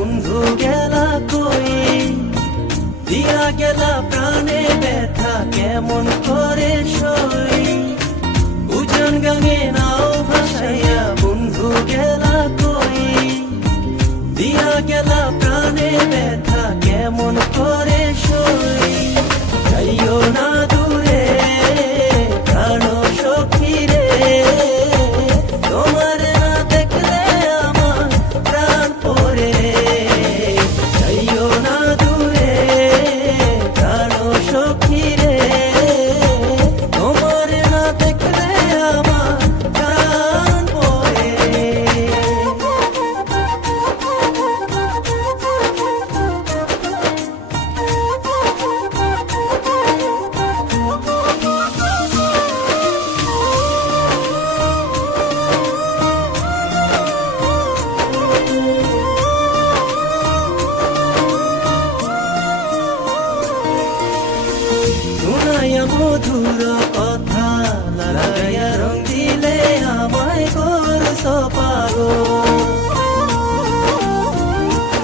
বন্ধু গেলা কই, দিয়া গেলা প্রাণে ব্যথা কেমন করে সই। উজান গাঙে নাও ভাসাইয়া বন্ধু গেলা কই, দিয়া গেলা প্রাণে ব্যথা কেমন করে সই। যাইও না দূরে প্রাণ সখী রে, তোমার না দেখলে আমার প্রাণ পড়ে। যাইও না দূরে প্রাণ সখী রে, তোমার না দেখলে আমার প্রাণ পড়ে। শোনাইয়া মধুর কথা লাগাইয়া রং দিলে আমায় করছ পাগল।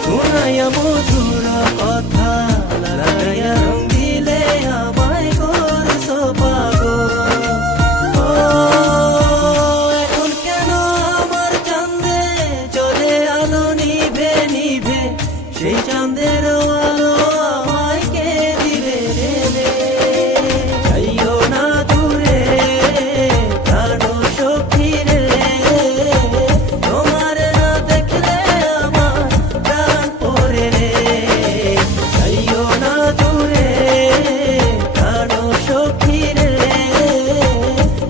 শোনাইয়া মধুর কথা লাগাইয়া রং দিলে আমায় করছ পাগল। ও এখন কেন আমার চাঁদে চলে আলো নিভে নিভে, সেই চাঁদের আলো আমায় কে দিবে রে। যাইও না দূরে প্রাণ সখী রে, তোমার না দেখলে আমার প্রাণ পড়ে রে। যাইও না দূরে প্রাণ সখী রে,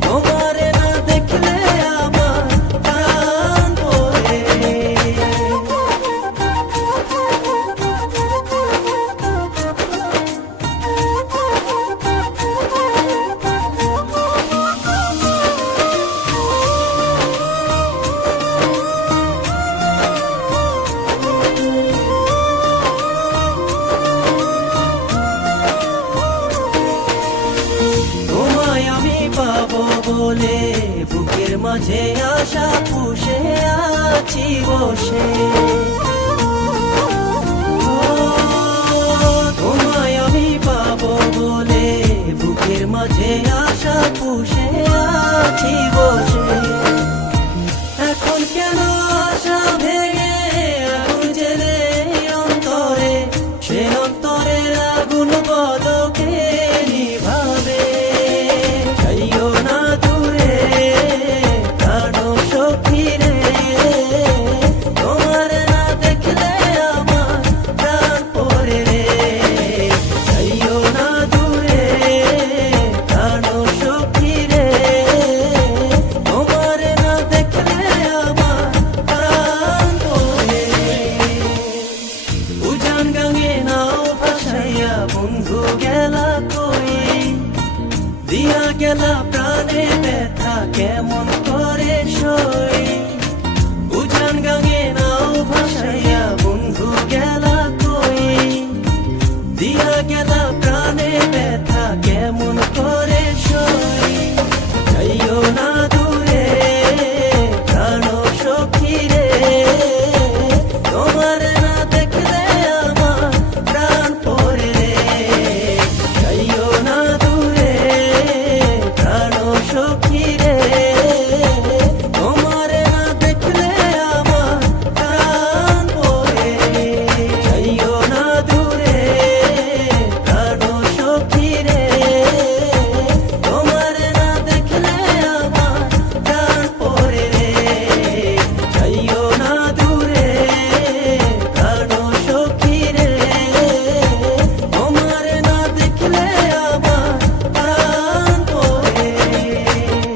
তোমার না দেখলে আমার প্রাণ পড়ে। তোমায় আমি পাবো বলে বুকের মাঝে আশা পুষে আছি বসে। ও, তোমায় আমি পাবো বলে বুকের মাঝে আশা পুষে আছি বসে। এখন কেন আশা ভেঙে আগুন জেলে অন্তরে, সে অন্তরের আগুন বদকে নিভাবে। যাইও না দূরে প্রাণ সখী রে, তোমার না দেখলে আমার প্রাণ পড়ে রে। যাইও না দূরে প্রাণ সখী রে, তোমার না দেখলে আমার প্রাণ পড়ে। উজান গাঙে নাও ভাসাইয়া বন্ধু গেলা কই, দিয়া গেলা প্রাণে ব্যথা কেমন করে সই।